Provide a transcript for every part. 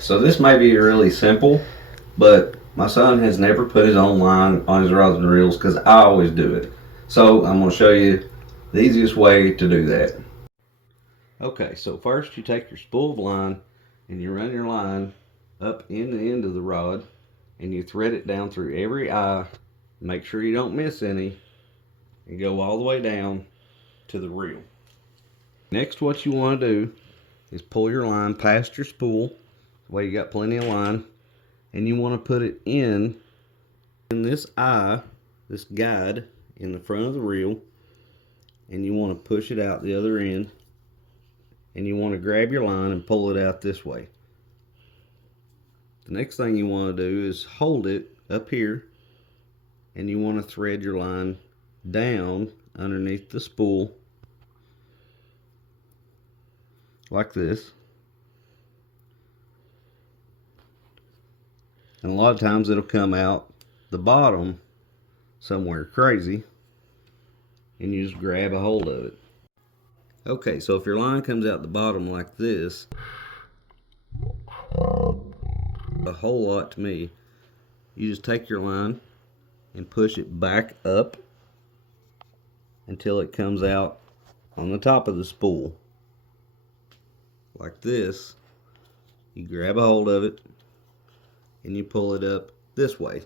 So this may be really simple, but my son has never put his own line on his rods and reels because I always do it. So I'm going to show you the easiest way to do that. Okay, so first you take your spool of line and you run your line up in the end of the rod and you thread it down through every eye. Make sure you don't miss any and go all the way down to the reel. Next, what you want to do is pull your line past your spool. That way you got plenty of line, and you want to put it in this eye, this guide in the front of the reel, and you want to push it out the other end, and you want to grab your line and pull it out this way. The next thing you want to do is hold it up here, and you want to thread your line down underneath the spool like this. And a lot of times it'll come out the bottom somewhere crazy, and you just grab a hold of it. Okay, so if your line comes out the bottom like this, a whole lot to me, you just take your line and push it back up until it comes out on the top of the spool like this. You grab a hold of it and you pull it up this way.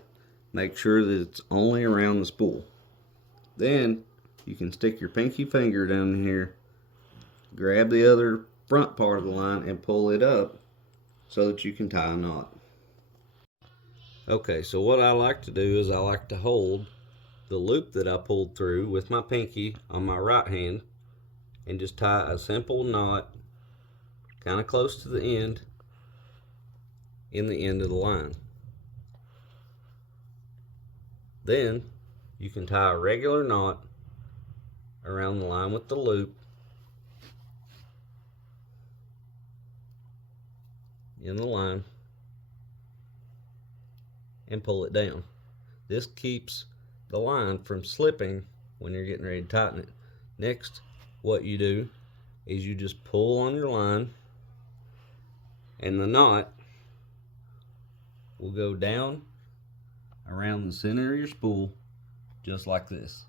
Make sure that it's only around the spool. Then you can stick your pinky finger down here, grab the other front part of the line and pull it up so that you can tie a knot. Okay, so what I like to do is I like to hold the loop that I pulled through with my pinky on my right hand and just tie a simple knot kind of close to the end in the end of the line. Then you can tie a regular knot around the line with the loop in the line and pull it down. This keeps the line from slipping when you're getting ready to tighten it. Next, what you do is you just pull on your line and the knot will go down around the center of your spool just like this.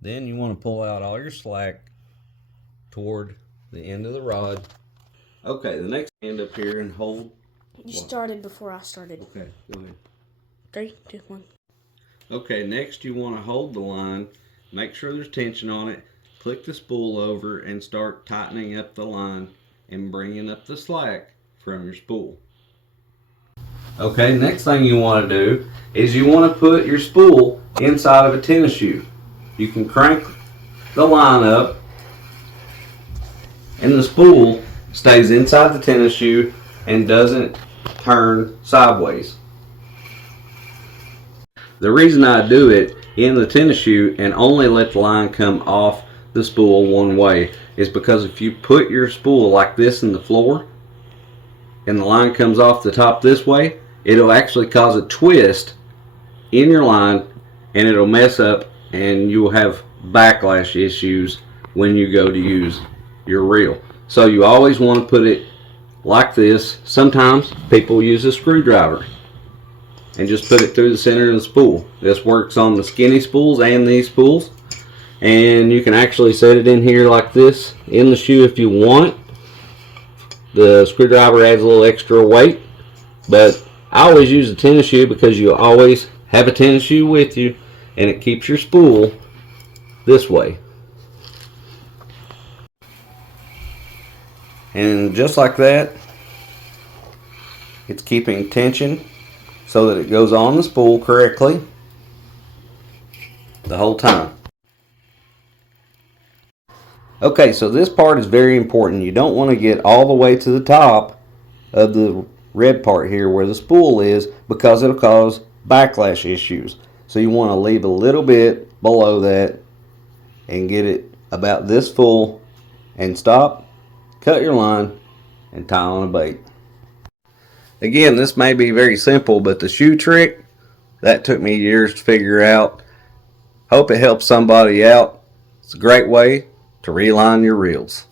Then you want to pull out all your slack toward the end of the rod. Okay, the next end up here and hold. You started before I started. Okay, go ahead. 3, 2, 1. Okay, next you want to hold the line, make sure there's tension on it, click the spool over and start tightening up the line and bringing up the slack from your spool. Okay, next thing you want to do is you want to put your spool inside of a tennis shoe. You can crank the line up and the spool stays inside the tennis shoe and doesn't turn sideways. The reason I do it in the tennis shoe and only let the line come off the spool one way is because if you put your spool like this in the floor and the line comes off the top this way, it'll actually cause a twist in your line and it'll mess up and you'll have backlash issues when you go to use your reel. So you always want to put it like this. Sometimes people use a screwdriver and just put it through the center of the spool. This works on the skinny spools and these spools. And you can actually set it in here like this in the shoe if you want. The screwdriver adds a little extra weight, but I always use a tennis shoe because you always have a tennis shoe with you and it keeps your spool this way. And just like that, it's keeping tension so that it goes on the spool correctly the whole time. Okay, so this part is very important. You don't want to get all the way to the top of the red part here where the spool is because it'll cause backlash issues. So you want to leave a little bit below that and get it about this full and stop, cut your line, and tie on a bait. Again, this may be very simple, but the shoe trick, that took me years to figure out. Hope it helps somebody out. It's a great way to reline your reels.